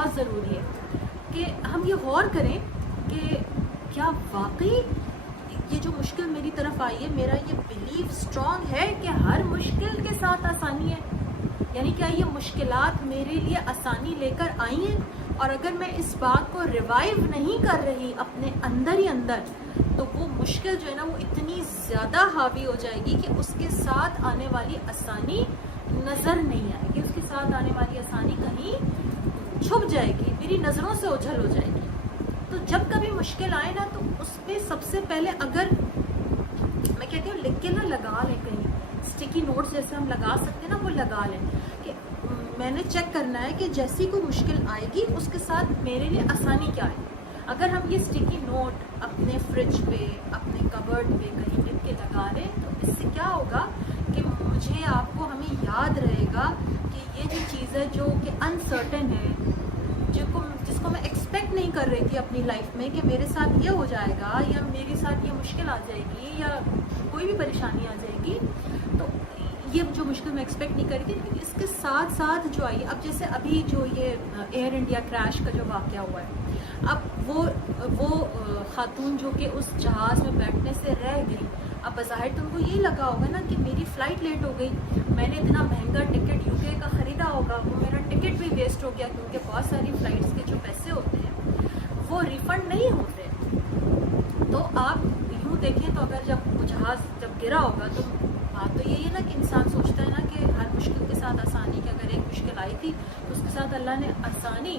बहुत ज़रूरी है कि हम ये गौर करें कि क्या वाकई ये जो मुश्किल मेरी तरफ आई है, मेरा ये बिलीव स्ट्रॉन्ग है कि हर मुश्किल के साथ आसानी है। यानी क्या ये मुश्किलात मेरे लिए आसानी लेकर आई हैं, और अगर मैं इस बात को रिवाइव नहीं कर रही अपने अंदर ही अंदर, तो वो मुश्किल जो है ना वो इतनी ज़्यादा हावी हो जाएगी कि उसके साथ आने वाली आसानी नज़र नहीं आएगी, उसके साथ आने वाली आसानी कहीं छुप जाएगी, मेरी नज़रों से ओझल हो जाएगी। तो जब कभी मुश्किल आए ना, तो उस पर सबसे पहले अगर मैं कहती हूँ लिख के ना लगा लें, कहीं स्टिकी नोट्स जैसे हम लगा सकते हैं ना, वो लगा लें कि मैंने चेक करना है कि जैसी कोई मुश्किल आएगी उसके साथ मेरे लिए आसानी क्या है। अगर हम ये स्टिकी नोट अपने फ्रिज पे, अपने कबर्ड पे कहीं लिख के लगा लें, तो इससे क्या होगा कि मुझे, आपको, हमें याद रहेगा कि ये जो चीज़ है जो कि अनसर्टेन है, जिसको मैं एक्सपेक्ट नहीं कर रही थी अपनी लाइफ में कि मेरे साथ ये हो जाएगा या मेरे साथ ये मुश्किल आ जाएगी या कोई भी परेशानी आ जाएगी, तो ये जो मुश्किल मैं एक्सपेक्ट नहीं करी थी, इसके साथ साथ जो आई, अब जैसे अभी जो ये एयर इंडिया क्रैश का जो वाक़या हुआ है, अब वो खातून जो कि उस जहाज़ में बैठने से रह गई, अब बज़ाहिर तो उनको यही लगा होगा ना कि मेरी फ़्लाइट लेट हो गई, मैंने इतना महंगा टिकट यूके का ख़रीदा होगा, वो मेरा टिकट भी वेस्ट हो गया, क्योंकि बहुत सारी फ़्लाइट्स के जो पैसे होते हैं वो रिफ़ंड नहीं होते। तो आप यूँ देखें तो अगर जब वो जहाज़ जब गिरा होगा, तो बात तो यही है ना कि इंसान सोचता है ना कि हर मुश्किल के साथ आसानी, कि अगर एक मुश्किल आई थी तो उसके साथ अल्लाह ने आसानी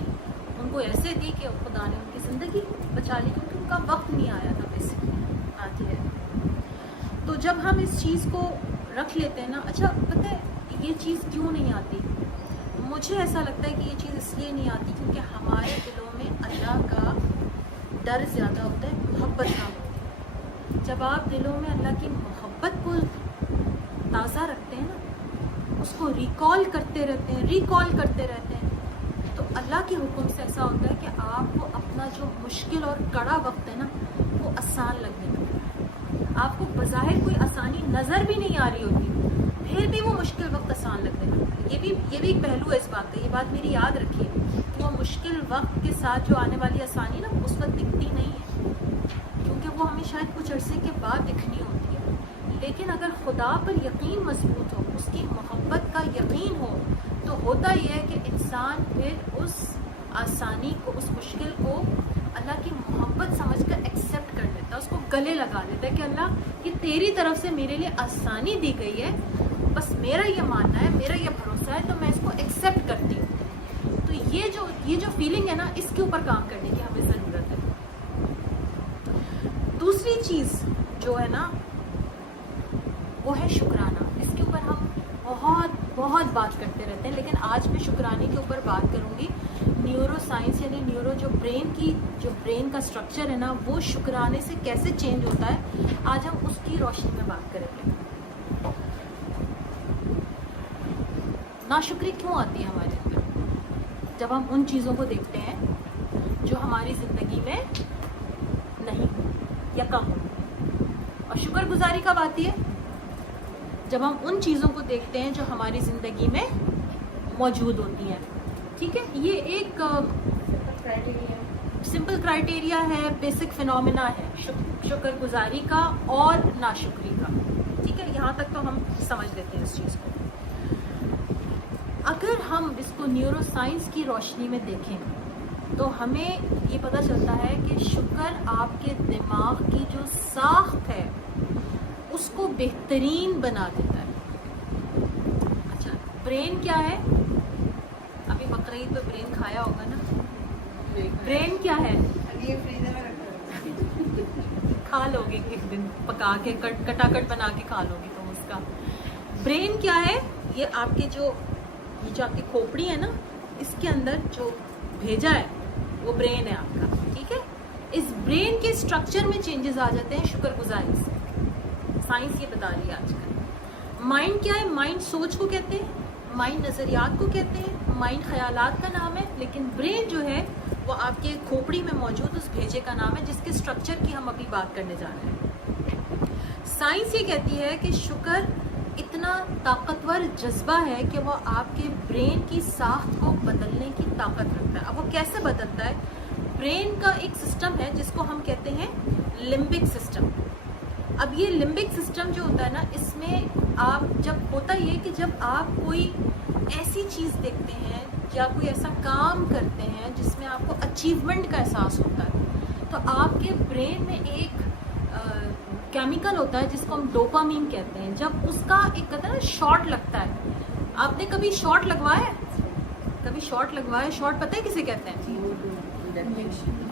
उनको ऐसे दी कि खुदा ने उनकी ज़िंदगी बचा ली, क्योंकि उनका वक्त नहीं आया था बेसिकली, आती है। तो जब हम इस चीज़ को रख लेते हैं ना, अच्छा पता है ये चीज़ क्यों नहीं आती, मुझे ऐसा लगता है कि ये चीज़ इसलिए नहीं आती क्योंकि हमारे दिलों में अल्लाह का डर ज़्यादा होता है, मोहब्बत ना होती है। जब आप दिलों में अल्लाह की मोहब्बत को ताज़ा रखते हैं ना, उसको रिकॉल करते रहते हैं, तो अल्लाह के हुक्म से ऐसा होता है कि आपको अपना जो मुश्किल और कड़ा वक्त है ना, वो आसान लगने लगता है। आपको बज़ाहिर कोई आसानी नज़र भी नहीं आ रही होती, फिर भी वो मुश्किल वक्त आसान लगने लगता है। ये भी एक पहलू है इस बात का, ये बात मेरी याद रखिए कि वो मुश्किल वक्त के साथ जो आने वाली आसानी ना, उस वक्त दिखती नहीं है, क्योंकि वो हमें शायद कुछ अरसे के बाद दिखनी होती है। लेकिन अगर खुदा पर यकीन मजबूत हो, उसकी मोहब्बत का यकीन हो, तो होता यह है कि इंसान फिर उस आसानी को, उस मुश्किल को अल्लाह की मोहब्बत समझकर एक्सेप्ट कर लेता है, उसको गले लगा लेता है कि अल्लाह ये तेरी तरफ से मेरे लिए आसानी दी गई है, बस मेरा ये मानना है, मेरा ये भरोसा है, तो मैं इसको एक्सेप्ट करती हूँ। तो ये जो फीलिंग है ना, इसके ऊपर काम करने की हमें ज़रूरत है। दूसरी चीज़ जो है ना, वो है शुक्राना। इसके ऊपर हम बहुत बात करते रहते हैं, लेकिन आज मैं शुक्राने के ऊपर बात करूँगी। न्यूरो साइंस यानी जो ब्रेन का स्ट्रक्चर है ना, वो शुक्राने से कैसे चेंज होता है, आज हम उसकी रोशनी में बात करेंगे। नाशुक्री क्यों आती है हमारे अंदर, जब हम उन चीज़ों को देखते हैं जो हमारी ज़िंदगी में नहीं हो या कम हो, और शुक्रगुजारी कब आती है, जब हम उन चीज़ों को देखते हैं जो हमारी ज़िंदगी में मौजूद होती हैं। ठीक है, ये एक सिंपल क्राइटेरिया है, बेसिक फिनोमेना है शुक्रगुजारी का और नाशुक्री का। ठीक है, यहाँ तक तो हम समझ लेते हैं इस चीज़ को। अगर हम इसको न्यूरो साइंस की रोशनी में देखें तो हमें ये पता चलता है कि शुक्र आपके दिमाग की जो साख्त है उसको बेहतरीन बना देता है। अच्छा, ब्रेन क्या है, अभी बकरीद पे ब्रेन खाया होगा ना, ब्रेन क्या है, ये फ्रीजर में रखा खा लोगे एक दिन, पका के कटाकट बना के खा लोगे तुम उसका। ब्रेन क्या है, ये आपके जो आपकी खोपड़ी है ना, इसके अंदर जो भेजा है वो ब्रेन है आपका। ठीक है, इस ब्रेन के स्ट्रक्चर में चेंजेस आ जाते हैं शुक्रगुजारी से, साइंस ये बता रही है आजकल। माइंड क्या है, माइंड सोच को कहते हैं, माइंड नज़रियात को कहते हैं, माइंड ख्यालात का नाम है, लेकिन ब्रेन जो है वो आपके खोपड़ी में मौजूद उस भेजे का नाम है, जिसके स्ट्रक्चर की हम अभी बात करने जा रहे हैं। साइंस ये कहती है कि शुक्र इतना ताकतवर जज्बा है कि वो आपके ब्रेन की साख्त को बदलने की ताकत रखता है। अब वो कैसे बदलता है? ब्रेन का एक सिस्टम है जिसको हम कहते हैं लिम्बिक सिस्टम। अब ये लिम्बिक सिस्टम जो होता है ना, इसमें आप जब होता ये कि जब आप कोई ऐसी चीज़ देखते हैं या कोई ऐसा काम करते हैं जिसमें आपको अचीवमेंट का एहसास होता है, तो आपके ब्रेन में एक केमिकल होता है जिसको हम डोपामीन कहते हैं। जब उसका एक कहते हैं ना शॉट लगता है, आपने कभी शॉट लगवाया है? कभी शॉट लगवाया? शॉट पता है किसे कहते हैं?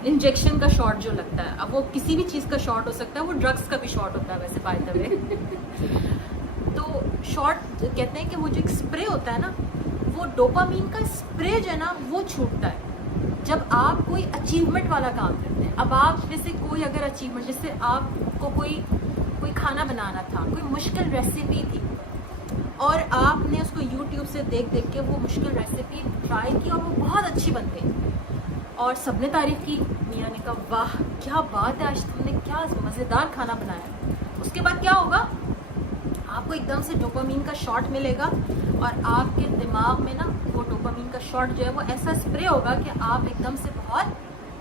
इंजेक्शन का शॉट जो लगता है। अब वो किसी भी चीज़ का शॉट हो सकता है, वो ड्रग्स का भी शॉट होता है वैसे बाय द वे। तो शॉट कहते हैं कि वो जो एक स्प्रे होता है ना, वो डोपामीन का स्प्रे जो है ना वो छूटता है जब आप कोई अचीवमेंट वाला काम करते हैं। अब आप जैसे कोई अगर अचीवमेंट, जैसे आपको कोई खाना बनाना था, कोई मुश्किल रेसिपी थी और आपने उसको YouTube से देख के वो मुश्किल रेसिपी ट्राई की और वो बहुत अच्छी बन गई और सबने तारीफ़ की, मियाँ ने कहा वाह क्या बात है, आज तुमने क्या मज़ेदार खाना बनाया। उसके बाद क्या होगा? आपको एकदम से डोपामीन का शॉट मिलेगा और आपके दिमाग में ना वो डोपामीन का शॉट जो है वो ऐसा स्प्रे होगा कि आप एकदम से बहुत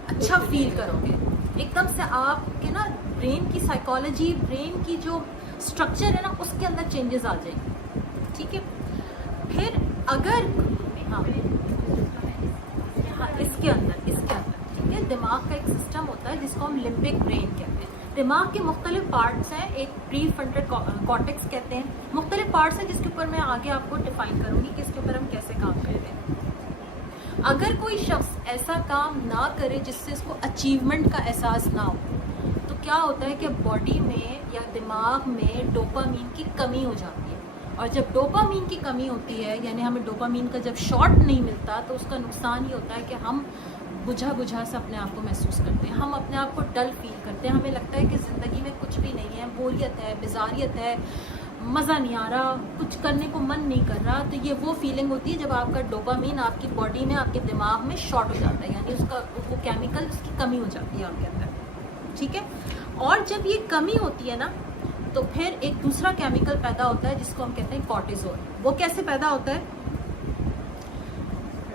अच्छा फील करोगे। एकदम से आपके ना ब्रेन की साइकोलॉजी, ब्रेन की जो स्ट्रक्चर है ना, उसके अंदर चेंजेस आ जाएंगे। ठीक है, फिर अगर हाँ इसके अंदर ठीक है, दिमाग का एक सिस्टम होता है जिसको हम लिम्बिक ब्रेन कहते हैं। दिमाग के मुख्तलिफ पार्ट्स हैं, एक प्री फ्रंटल कॉर्टेक्स कहते हैं, मुख्तलिफ पार्ट्स हैं जिसके ऊपर मैं आगे आपको डिफाइन करूंगी कि इसके ऊपर हम कैसे काम कर रहे हैं। अगर कोई शख्स ऐसा काम ना करे जिससे इसको अचीवमेंट का एहसास ना हो, तो क्या होता है कि बॉडी में या दिमाग में डोपामीन की कमी हो जाती है। और जब डोपामीन की कमी होती है, यानी हमें डोपामीन का जब शॉट नहीं मिलता, तो उसका नुकसान ये होता है कि हम बुझा से अपने आप को महसूस करते हैं, हम अपने आप को डल फील करते हैं, हमें लगता है कि ज़िंदगी में कुछ भी नहीं है, बोरियत है, बेजारियत है, मज़ा नहीं आ रहा, कुछ करने को मन नहीं कर रहा। तो ये वो फीलिंग होती है जब आपका डोपामीन आपकी बॉडी में, आपके दिमाग में शॉर्ट हो जाता है, यानी उसका वो केमिकल, उसकी कमी हो जाती है आपके अंदर। ठीक है, और जब ये कमी होती है ना, तो फिर एक दूसरा केमिकल पैदा होता है जिसको हम कहते हैं कॉर्टिसोल। वो कैसे पैदा होता है,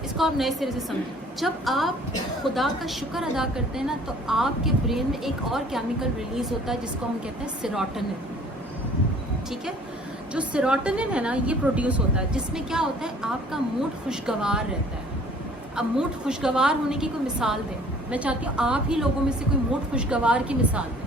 इसको आप नए सिरे से समझें। जब आप खुदा का शुक्र अदा करते हैं ना, तो आपके ब्रेन में एक और केमिकल रिलीज होता है जिसको हम कहते हैं सेरोटोनिन। ठीक है, जो सेरोटोनिन है ना, ये प्रोड्यूस होता है, जिसमें क्या होता है, आपका मूड खुशगवार रहता है। अब मूड खुशगवार होने की कोई मिसाल दें, मैं चाहती हूँ आप ही लोगों में से कोई मूड खुशगवार की मिसाल दें।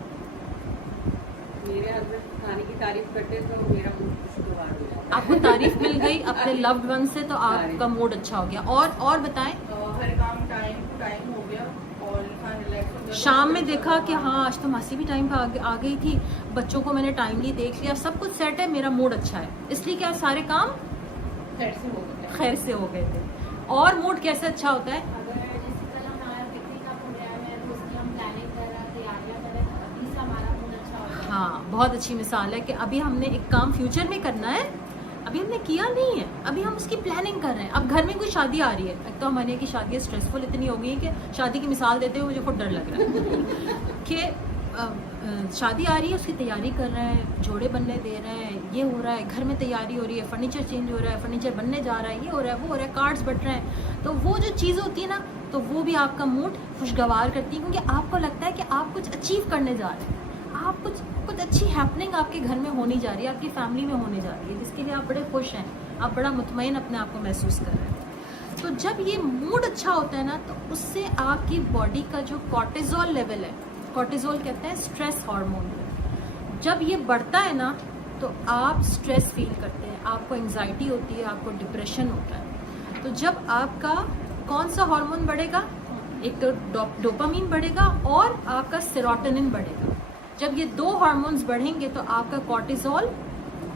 मेरे हस्बैंड खाने की तारीफ करते तो मेरा मूड खुशगवार हो जाता है। आपको तारीफ मिल गई अपने लव्ड वन से, तो आपका मूड अच्छा हो गया। और बताएं, हर काम टाइम टू टाइम हो गया और इंसान रिलैक्स हो गया। शाम में देखा कि हाँ आज तो मासी भी टाइम पर आ गई थी, बच्चों को मैंने टाइमली देख लिया, सब कुछ सेट है, मेरा मूड अच्छा है, इसलिए क्या सारे काम खैर से हो गए थे। और मूड कैसे अच्छा होता है? हाँ, बहुत अच्छी मिसाल है कि अभी हमने एक काम फ्यूचर में करना है, अभी हमने किया नहीं है, अभी हम उसकी प्लानिंग कर रहे हैं। अब घर में कोई शादी आ रही है, एक तो हमारे की शादी स्ट्रेसफुल इतनी हो गई है कि शादी की मिसाल देते हुए मुझे खुद डर लग रहा है कि शादी आ रही है, उसकी तैयारी कर रहे हैं, जोड़े बनने दे रहे हैं, ये हो रहा है, घर में तैयारी हो रही है, फर्नीचर चेंज हो रहा है, फर्नीचर बनने जा रहा है, ये हो रहा है, वो हो रहा है, कार्ड्स बट रहे हैं। तो वो जो चीज़ होती है ना, तो वो भी आपका मूड खुशगवार करती है, क्योंकि आपको लगता है कि आप कुछ अचीव करने जा रहे हैं, आप कुछ अच्छी हैपनिंग आपके घर में होने जा रही है, आपकी फैमिली में होने जा रही है, जिसके लिए आप बड़े खुश हैं, आप बड़ा मुतमईन अपने आप को महसूस कर रहे हैं। तो जब ये मूड अच्छा होता है ना, तो उससे आपकी बॉडी का जो कॉर्टिसोल लेवल है, कॉर्टिसोल कहते हैं स्ट्रेस हार्मोन, जब ये बढ़ता है ना, तो आप स्ट्रेस फील करते हैं, आपको एंजाइटी होती है, आपको डिप्रेशन होता है। तो जब आपका कौन सा हार्मोन बढ़ेगा, एक तो डोपामीन बढ़ेगा और आपका सेरोटोनिन बढ़ेगा। जब ये दो हार्मोन्स बढ़ेंगे तो आपका कॉर्टिसोल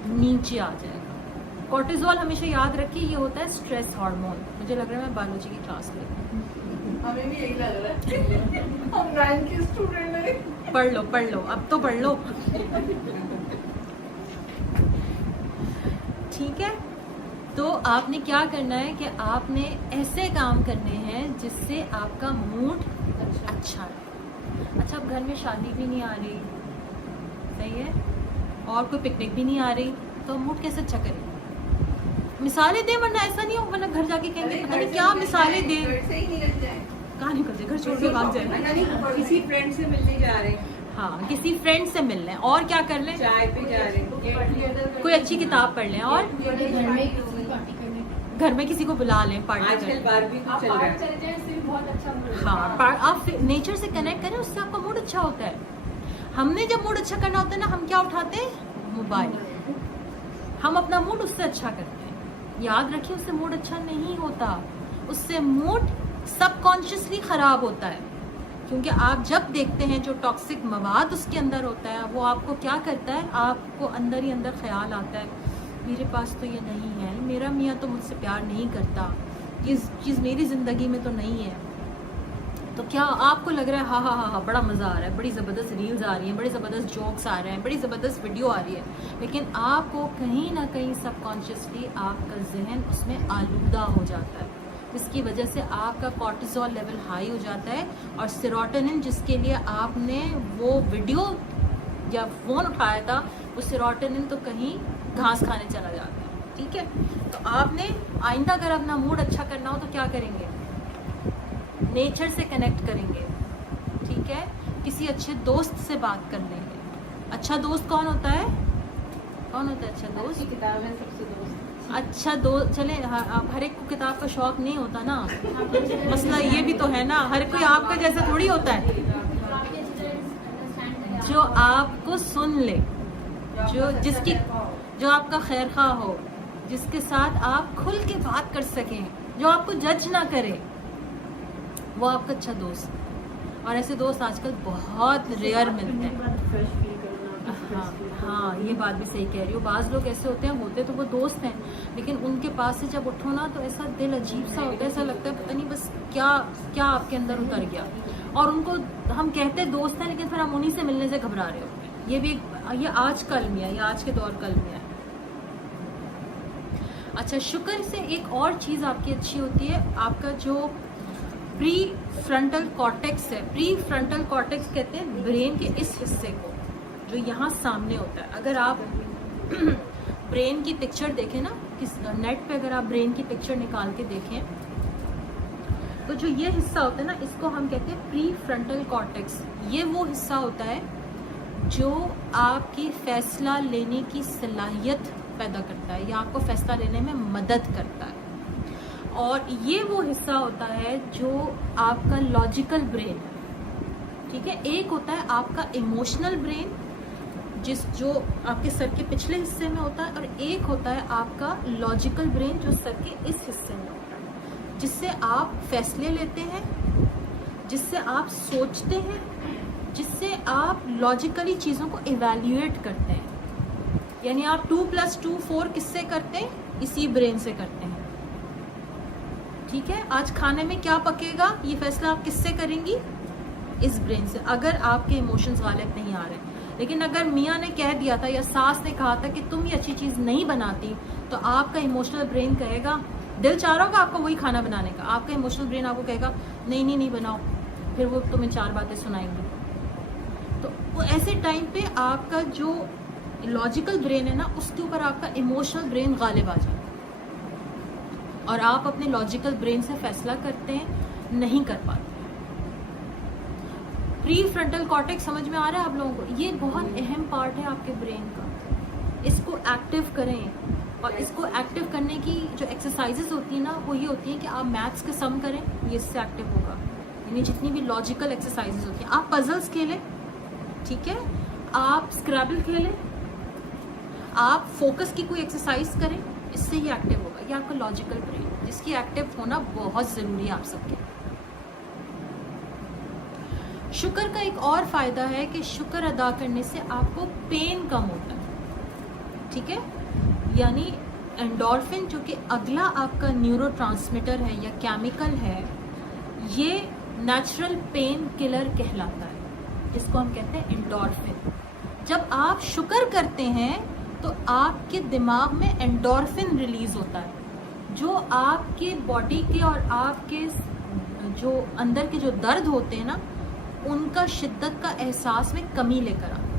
नीचे आ जाएगा। कॉर्टिसोल हमेशा याद रखिए, ये होता है स्ट्रेस हार्मोन। मुझे लग रहा है मैं बायोलॉजी की क्लास ले रही हूँ। हमें भी यही लग रहा है। हम 9 के स्टूडेंट हैं। पढ़ लो, अब तो पढ़ लो। ठीक है, तो आपने क्या करना है कि आपने ऐसे काम करने हैं जिससे आपका मूड अच्छा है। अच्छा, अब घर में शादी भी नहीं आ रही, सही है, और कोई पिकनिक भी नहीं आ रही, तो मूड कैसे अच्छा करें? मिसालें दें, वरना ऐसा नहीं हो, वरना घर जाके कहेंगे पता नहीं क्या मिसालें दें। बाहर निकल जाए, घर छोड़ के भाग जाए। अच्छा नहीं, किसी फ्रेंड से मिलने जा रहे हैं, हाँ, किसी फ्रेंड से मिल लें, और क्या कर लें, चाय पे जा रहे हैं, कोई अच्छी किताब पढ़ लें, और घर में किसी को बुला लें, पार्टी आजकल करें। बारबी चल रहा है। हाँ, आप नेचर से कनेक्ट करें, उससे आपका मूड अच्छा होता है। हमने जब मूड अच्छा करना होता है ना, हम क्या उठाते हैं, मोबाइल। हम अपना मूड उससे अच्छा करते हैं। याद रखिए, उससे मूड अच्छा नहीं होता, उससे मूड सबकॉन्शियसली खराब होता है। क्योंकि आप जब देखते हैं जो टॉक्सिक मवाद उसके अंदर होता है, वो आपको क्या करता है, आपको अंदर ही अंदर ख्याल आता है, मेरे पास तो ये नहीं है, मेरा मियाँ तो मुझसे प्यार नहीं करता, ये चीज़ मेरी ज़िंदगी में तो नहीं है। तो क्या आपको लग रहा है हाँ हाँ हाँ हाँ बड़ा मज़ा आ रहा है, बड़ी ज़बरदस्त रील्स आ रही हैं, बड़ी ज़बरदस्त जोक्स आ रहे हैं, बड़ी ज़बरदस्त वीडियो आ रही है, लेकिन आपको कहीं ना कहीं सबकॉन्शियसली आपका जहन उसमें आलूदा हो जाता है, जिसकी वजह से आपका कॉर्टिसोल लेवल हाई हो जाता है, और सेरोटोनिन जिसके लिए आपने वो वीडियो या फ़ोन उठाया था, वो सेरोटोनिन तो कहीं घास खाने चला जाता है। ठीक है, तो आपने आइंदा अगर अपना मूड अच्छा करना हो तो क्या करेंगे, नेचर से कनेक्ट करेंगे। ठीक है, किसी अच्छे दोस्त से बात कर लेंगे। अच्छा दोस्त कौन होता है, कौन होता है अच्छा दोस्त? किताब है सबसे दोस्त। अच्छा दोस्त, चले हर एक को किताब का शौक नहीं होता ना, मसला ये भी तो है ना, हर कोई आपका जैसा थोड़ी होता है। जो आपको सुन ले, जो आपका खैर खा हो, जिसके साथ आप खुल के बात कर सकें, जो आपको जज ना करे, वो आपका अच्छा दोस्त। और ऐसे दोस्त आजकल बहुत रेयर मिलते हैं। हाँ, ये बात भी सही कह रही हो। बाज़ लोग ऐसे होते हैं, होते तो वो दोस्त हैं, लेकिन उनके पास से जब उठो ना तो ऐसा दिल अजीब सा होता है, ऐसा लगता है पता नहीं बस क्या क्या आपके अंदर उतर गया। और उनको हम कहते हैं दोस्त हैं, लेकिन फिर हम उन्हीं से मिलने से घबरा रहे होते हैं। ये भी ये आज कल में है, ये आज के दौर कल में है। अच्छा, शुक्र से एक और चीज़ आपकी अच्छी होती है, आपका जो प्री फ्रंटल कॉर्टेक्स है। प्री फ्रंटल कॉर्टेक्स कहते हैं ब्रेन के इस हिस्से को जो यहाँ सामने होता है। अगर आप ब्रेन की पिक्चर देखें ना, किस नेट पे अगर आप ब्रेन की पिक्चर निकाल के देखें, तो जो ये हिस्सा होता है ना, इसको हम कहते हैं प्री फ्रंटल कॉर्टेक्स। ये वो हिस्सा होता है जो आपकी फैसला लेने की सलाहियत पैदा करता है, या आपको फैसला लेने में मदद करता है। और ये वो हिस्सा होता है जो आपका लॉजिकल ब्रेन है। ठीक है, एक होता है आपका इमोशनल ब्रेन, जो आपके सर के पिछले हिस्से में होता है, और एक होता है आपका लॉजिकल ब्रेन जो सर के इस हिस्से में होता है, जिससे आप फैसले लेते हैं, जिससे आप सोचते हैं, जिससे आप लॉजिकली चीज़ों को इवैल्यूएट करते हैं। यानी आप 2+2 4 किससे करते हैं, इसी ब्रेन से करते हैं। ठीक है, आज खाने में क्या पकेगा, ये फैसला आप किससे करेंगी, इस ब्रेन से, अगर आपके इमोशंस गालिब नहीं आ रहे। लेकिन अगर मियाँ ने कह दिया था या सास ने कहा था कि तुम ये अच्छी चीज़ नहीं बनाती, तो आपका इमोशनल ब्रेन कहेगा, दिल चाह रहा होगा आपका वही खाना बनाने का, आपका इमोशनल ब्रेन आपको कहेगा नहीं नहीं नहीं बनाओ, फिर वो तुम्हें 4 बातें सुनाएंगी। तो वो ऐसे टाइम पे आपका जो लॉजिकल ब्रेन है ना, उसके ऊपर आपका इमोशनल ब्रेन गालिब आ जाता है, और आप अपने लॉजिकल ब्रेन से फैसला करते हैं, नहीं कर पाते। प्री फ्रंटल कॉर्टेक्स समझ में आ रहा है आप लोगों को? ये बहुत अहम पार्ट है आपके ब्रेन का। इसको एक्टिव करें, और इसको एक्टिव करने की जो एक्सरसाइजेस होती है ना, वो ये होती है कि आप मैथ्स के सम करें, ये इससे एक्टिव होगा। यानी जितनी भी लॉजिकल एक्सरसाइजेस होती हैं, आप पजल्स खेलें, ठीक है, आप स्क्रैबल खेलें, आप फोकस की कोई एक्सरसाइज करें, इससे ही एक्टिव होगा। ये आपका लॉजिकल ब्रेन, जिसकी एक्टिव होना बहुत ज़रूरी है आप सबके। शुक्र का एक और फ़ायदा है कि शुक्र अदा करने से आपको पेन कम होता है। ठीक है, यानी एंडोर्फिन जो कि अगला आपका न्यूरोट्रांसमीटर है या केमिकल है, ये नेचुरल पेन किलर कहलाता है, जिसको हम कहते हैं एंडोर्फिन। जब आप शुक्र करते हैं तो आपके दिमाग में एंडोर्फिन रिलीज होता है, जो आपके बॉडी के और आपके जो अंदर के जो दर्द होते हैं ना, उनका शिद्दत का एहसास में कमी लेकर आता है।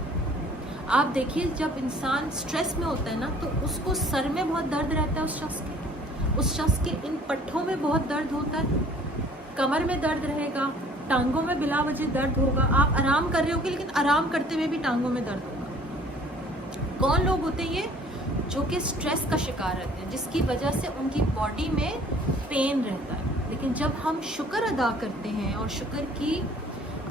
आप देखिए, जब इंसान स्ट्रेस में होता है ना, तो उसको सर में बहुत दर्द रहता है, उस शख्स के इन पट्ठों में बहुत दर्द होता है, कमर में दर्द रहेगा, टांगों में बिला वजह दर्द होगा, आप आराम कर रहे होगे लेकिन आराम करते हुए भी टांगों में दर्द होगा। कौन लोग होते हैं ये? जो कि स्ट्रेस का शिकार रहते हैं, जिसकी वजह से उनकी बॉडी में पेन रहता है। लेकिन जब हम शुक्र अदा करते हैं और शुक्र की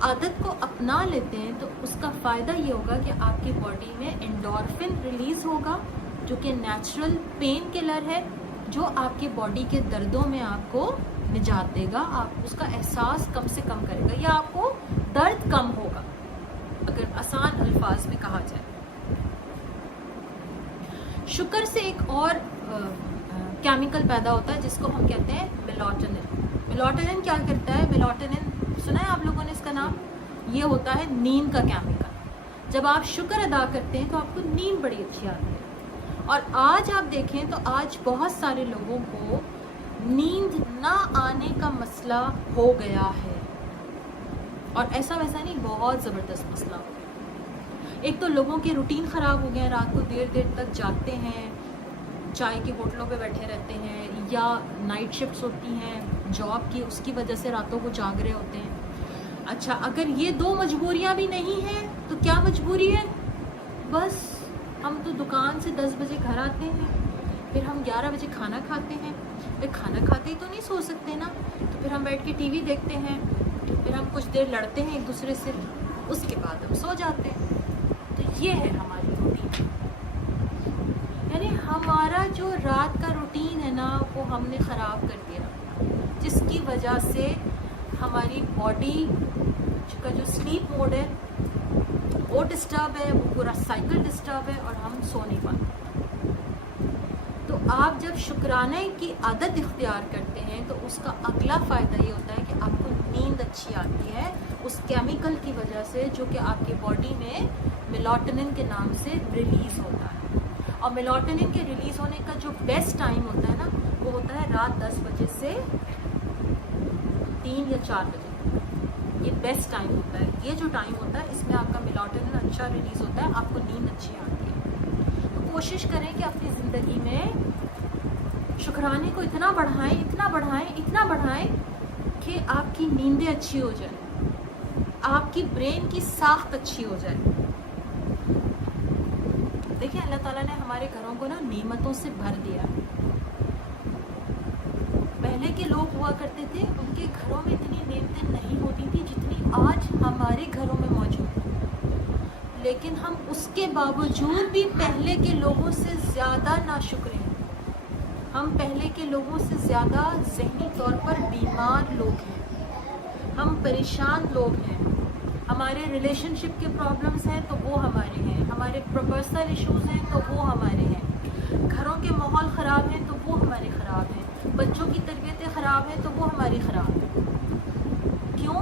आदत को अपना लेते हैं तो उसका फ़ायदा ये होगा कि आपकी बॉडी में एंडोर्फिन रिलीज़ होगा, जो कि नेचुरल पेन किलर है, जो आपके बॉडी के दर्दों में आपको निजात देगा, आप उसका एहसास कम से कम करेगा या आपको दर्द कम होगा, अगर आसान अल्फाज में कहा जाए। शुक्र से एक और केमिकल पैदा होता है जिसको हम कहते हैं मेलाटोनिन। मेलाटोनिन क्या करता है? मेलाटोनिन सुना है आप लोगों ने इसका नाम? ये होता है नींद का केमिकल। जब आप शुक्र अदा करते हैं तो आपको नींद बड़ी अच्छी आती है। और आज आप देखें तो आज बहुत सारे लोगों को नींद ना आने का मसला हो गया है, और ऐसा वैसा नहीं, बहुत ज़बरदस्त मसला हो गया। एक तो लोगों के रूटीन ख़राब हो गए हैं, रात को देर देर तक जागते हैं, चाय की होटलों पे बैठे रहते हैं, या नाइट शिफ्ट्स होती हैं जॉब की, उसकी वजह से रातों को जाग रहे होते हैं। अच्छा, अगर ये दो मजबूरियां भी नहीं हैं तो क्या मजबूरी है? बस हम तो दुकान से 10 बजे घर आते हैं, फिर हम 11 बजे खाना खाते हैं, फिर खाना खाते ही तो नहीं सो सकते ना, तो फिर हम बैठ के टीवी देखते हैं, फिर हम कुछ देर लड़ते हैं एक दूसरे से, उसके बाद हम सो जाते हैं। तो ये है हमारी रूटीन, यानी हमारा जो रात का रूटीन है ना वो हमने ख़राब कर दिया, जिसकी वजह से हमारी बॉडी का जो स्लीप मोड है वो डिस्टर्ब है, वो पूरा साइकिल डिस्टर्ब है और हम सो नहीं पाते। तो आप जब शुक्राने की आदत इख्तियार करते हैं तो उसका अगला फ़ायदा ये होता है कि आपको नींद अच्छी आती है, उस केमिकल की वजह से जो कि आपकी बॉडी में मेलाटोनिन के नाम से रिलीज़ होता है। और मेलाटोनिन के रिलीज़ होने का जो बेस्ट टाइम होता है ना वो होता है रात 10 बजे से 3 या 4 बजे, ये बेस्ट टाइम होता है। ये जो टाइम होता है इसमें आपका मेलाटोनिन अच्छा रिलीज़ होता है, आपको नींद अच्छी आती है। तो कोशिश करें कि अपनी ज़िंदगी में शुक्राने को इतना बढ़ाएं, इतना बढ़ाएं, इतना बढ़ाएं कि आपकी नींदें अच्छी हो जाए, आपकी ब्रेन की साख्त अच्छी हो जाए। देखिए अल्लाह ताला ने हमारे घरों को ना नेमतों से भर दिया। पहले के लोग हुआ करते थे, उनके घरों में इतनी नेमतें नहीं होती थी जितनी आज हमारे घरों में मौजूद है, लेकिन हम उसके बावजूद भी पहले के लोगों से ज़्यादा नाशुक्र हैं। हम पहले के लोगों से ज़्यादा ज़हनी तौर पर बीमार लोग हैं, हम परेशान लोग हैं, हमारे रिलेशनशिप के प्रॉब्लम्स हैं तो वो हमारे हैं, हमारे पर्सनल इश्यूज़ हैं तो वो हमारे हैं, घरों के माहौल ख़राब हैं तो वो हमारे ख़राब हैं, बच्चों की तरबियतें ख़राब हैं तो वो हमारी ख़राब हैं। क्यों?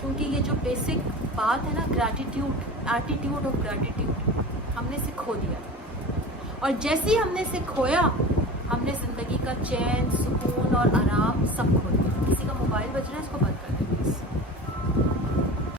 क्योंकि ये जो बेसिक बात है ना, ग्रैटिट्यूड, एटीट्यूड ऑफ ग्रैटिट्यूड, हमने इसे खो दिया। और जैसे ही हमने इसे खोया, हमने ज़िंदगी का चैन, सुकून और आराम सब खो दिया। किसी का मोबाइल बज रहा है, इसको बंद कर दें प्लीज़।